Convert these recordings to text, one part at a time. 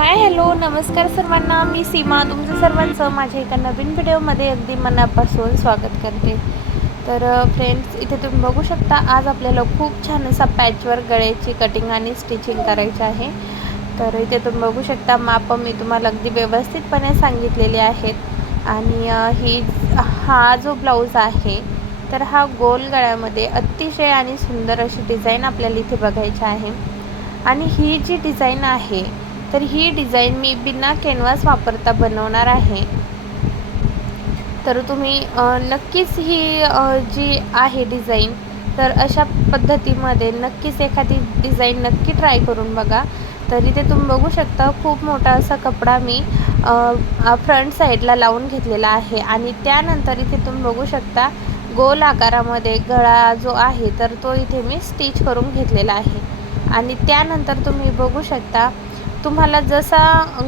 Hi hello नमस्कार सर्वांना. मी सीमा. तुमचं सर्वांचं माझ्या एका नवीन व्हिडिओमध्ये अगदी मनापासून स्वागत करते. तर फ्रेंड्स इथे तुम्ही बघू शकता आज आपल्याला खूप छान असा पॅचवर गळ्याची कटिंग आणि स्टिचिंग करायची आहे. तर इथे तुम्ही बघू शकता मापं मी तुम्हाला अगदी व्यवस्थितपणे सांगितलेले आहेत. आणि ही हा जो ब्लाऊज आहे तर हा गोल गळ्यामध्ये अतिशय आणि सुंदर अशी डिझाईन आपल्याला इथे बघायची आहे. आणि ही जी डिझाईन आहे तर ही डिझाईन मी बिना कॅनव्हास वापरता बनवणार आहे. तर तुम्ही नक्कीच ही जी आहे डिझाईन तर अशा पद्धतीमध्ये नक्कीच एखादी डिझाईन नक्की ट्राय करून बघा. तर इथे तुम्ही बघू शकता खूप मोठा असा कपडा मी फ्रंट साईडला लावून घेतलेला आहे. आणि त्यानंतर इथे तुम्ही बघू शकता गोल आकारामध्ये गळा जो आहे तर तो इथे मी स्टिच करून घेतलेला आहे. आणि त्यानंतर तुम्ही बघू शकता तुम्हाला जसा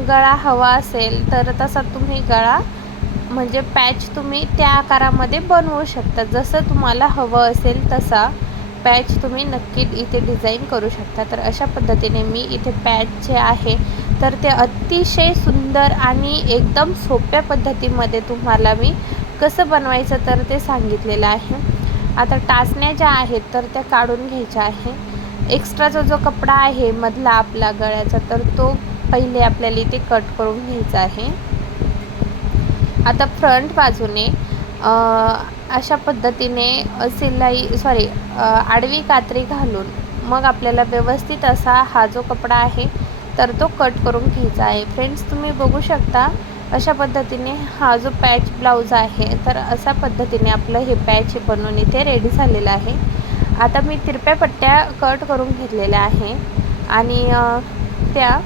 गळा हवा असेल तर तसा तुम्ही गळा म्हणजे पॅच तुम्ही त्या आकारामध्ये बनवू शकता. जसं तुम्हाला हवं असेल तसा पॅच तुम्ही नक्की इथे डिझाईन करू शकता. तर अशा पद्धतीने मी इथे पॅच जे आहे तर ते अतिशय सुंदर आणि एकदम सोप्या पद्धतीमध्ये तुम्हाला मी कसं बनवायचं तर ते सांगितलेलं आहे. आता टाचण्या ज्या आहेत तर त्या काढून घ्यायच्या आहे. एक्स्ट्राचा जो कपडा आहे मधला आपला गळ्याचा तर तो पहिले आपल्याला इथे कट करून घ्यायचा आहे. आता फ्रंट बाजूने अशा पद्धतीने सिलाई सॉरी आडवी कात्री घालून मग आपल्याला व्यवस्थित असा हा जो कपडा आहे तर तो कट करून घ्यायचा आहे. फ्रेंड्स तुम्ही बघू शकता अशा पद्धतीने हा जो पॅच ब्लाऊज आहे तर अशा पद्धतीने आपलं हे पॅच बनवून इथे रेडी झालेलं आहे. आता मी तिरप्या पट्ट्या कट करून घेतलेल्या आहे. आणि त्या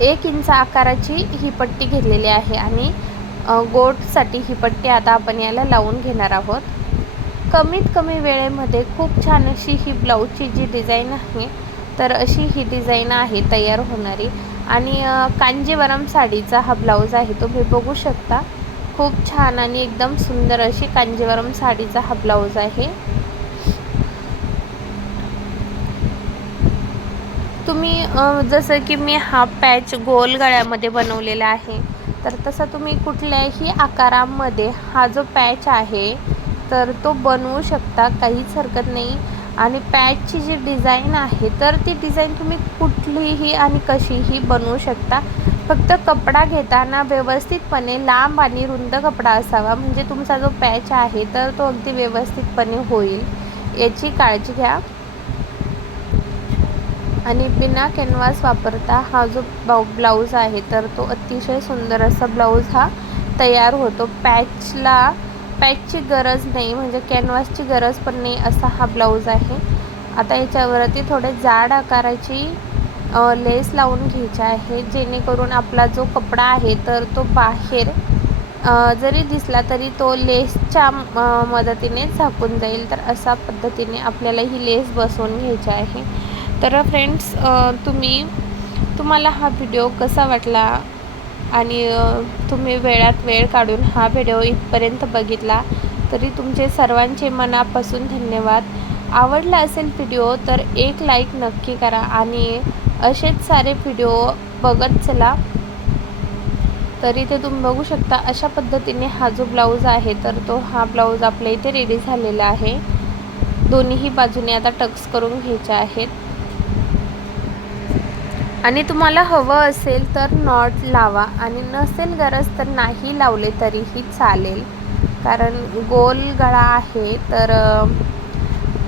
एक इंच आकाराची ही पट्टी घेतलेली आहे. आणि गोटसाठी ही पट्टी आता आपण याला लावून घेणार आहोत. कमीत कमी वेळेमध्ये खूप छान अशी ही ब्लाऊजची जी डिझाईन आहे तर अशी ही डिझाईन आहे तयार होणारी. आणि कांजीवरम साडीचा हा ब्लाऊज आहे तुम्ही बघू शकता. खूप छान आणि एकदम सुंदर अशी कांजीवरम साडीचा हा ब्लाऊज आहे. तुम्ही जसं की मी हा पॅच गोल गळ्यामध्ये बनवलेला आहे तर तसं तुम्ही कुठल्याही आकारामध्ये हा जो पॅच आहे तर तो बनवू शकता काहीच हरकत नाही. आणि पॅचची जी डिझाईन आहे तर ती डिझाईन तुम्ही कुठलीही आणि कशीही बनवू शकता. फक्त कपडा घेताना व्यवस्थितपणे लांब आणि रुंद कपडा असावा म्हणजे तुमचा जो पॅच आहे तर तो अगदी व्यवस्थितपणे होईल. याची काळजी घ्या. आणि बिना कॅनव्हास वापरता हा जो ब्लाऊ ब्लाऊज आहे तर तो अतिशय सुंदर असा ब्लाऊज हा तयार होतो. पॅचला पॅचची गरज नाही म्हणजे कॅनव्हासची गरज पण नाही असा हा ब्लाऊज आहे. आता याच्यावरती थोडे जाड आकाराची लेस लावून घ्यायची आहे जेणेकरून आपला जो कपडा आहे तर तो बाहेर जरी दिसला तरी तो लेसच्या मदतीने झाकून जाईल. तर अशा पद्धतीने आपल्याला ही लेस बसवून घ्यायची आहे. तर फ्रेंड्स तुम्ही तुम्हाला हा व्हिडिओ कसा वाटला? आणि तुम्ही वेळात वेळ काढून हा व्हिडिओ इथपर्यंत बघितला तरी तुमचे सर्वांचे मनापासून धन्यवाद. आवडला असेल व्हिडिओ तर एक लाईक नक्की करा आणि असेच सारे व्हिडिओ बघत चला. तर इथे तुम्ही बघू शकता अशा पद्धतीने हा जो ब्लाऊज आहे तर तो हा ब्लाऊज आपल्या इथे रेडी झालेला आहे. दोन्हीही बाजूने आता टक्स करून घ्यायच्या आहेत. आणि तुम्हाला हवं असेल तर नॉट लावा आणि नसेल गरज तर नाही लावले तरीही चालेल. कारण गोल गळा आहे तर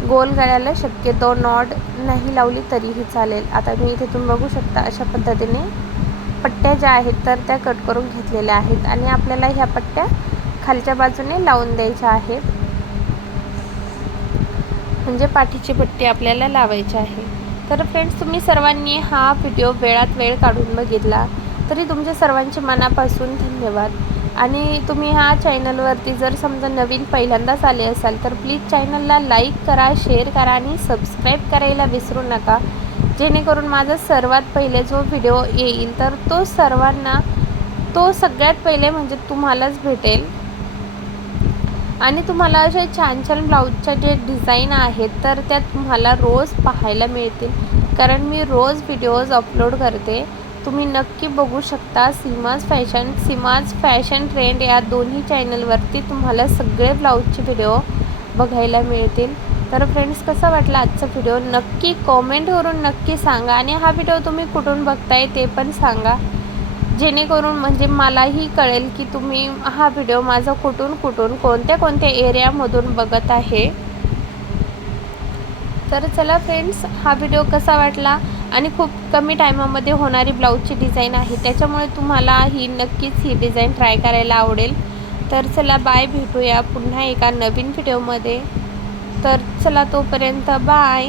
गोल गळ्याला शक्यतो नॉट नाही लावली तरीही चालेल. आता मी इथे तुम्ही बघू शकता अशा पद्धतीने पट्ट्या ज्या आहेत तर त्या कट करून घेतलेल्या आहेत आणि आपल्याला ह्या पट्ट्या खालच्या बाजूने लावून द्यायच्या आहेत. म्हणजे पाठीची पट्टी आपल्याला लावायची आहे तर फ्रेंड्स तुम्ही सर्वांनी हा व्हिडिओ वेळात वेळ काढून बघितला. तरी तुमच्या सर्वांचे मनापासून धन्यवाद. आणि तुम्ही ह्या चॅनलवरती जर समजा नवीन पहिल्यांदाच आले असाल तर प्लीज चॅनलला लाईक करा शेअर करा आणि सबस्क्राईब करायला विसरू नका. जेणेकरून माझा सर्वात पहिले जो व्हिडिओ येईल तर तो सर्वांना तो सगळ्यात पहिले म्हणजे तुम्हालाच भेटेल. आणि तुम्हाला असे छान छान ब्लाऊजच्या जे डिझाईन आहेत तर त्या तुम्हाला रोज पाहायला मिळतील. कारण मी रोज व्हिडिओज अपलोड करते. तुम्ही नक्की बघू शकता Seema's fashion Seema's fashion trend या दोन्ही चॅनलवरती तुम्हाला सगळे ब्लाऊजचे व्हिडिओ बघायला मिळतील. तर फ्रेंड्स कसा वाटला आजचा व्हिडिओ? नक्की कॉमेंटवरून नक्की सांगा आणि हा व्हिडिओ तुम्ही कुठून बघताय ते पण सांगा. जेणेकरून म्हणजे मलाही कळेल की तुम्ही हा व्हिडिओ माझा कुठून कुठून कोणत्या कोणत्या एरियामधून बघत आहे. तर चला फ्रेंड्स हा व्हिडिओ कसा वाटला? आणि खूप कमी टायमामध्ये होणारी ब्लाऊजची डिझाईन आहे. त्याच्यामुळे तुम्हाला ही नक्कीच ही डिझाईन ट्राय करायला आवडेल. तर चला बाय भेटूया पुन्हा एका नवीन व्हिडिओमध्ये तर चला तोपर्यंत बाय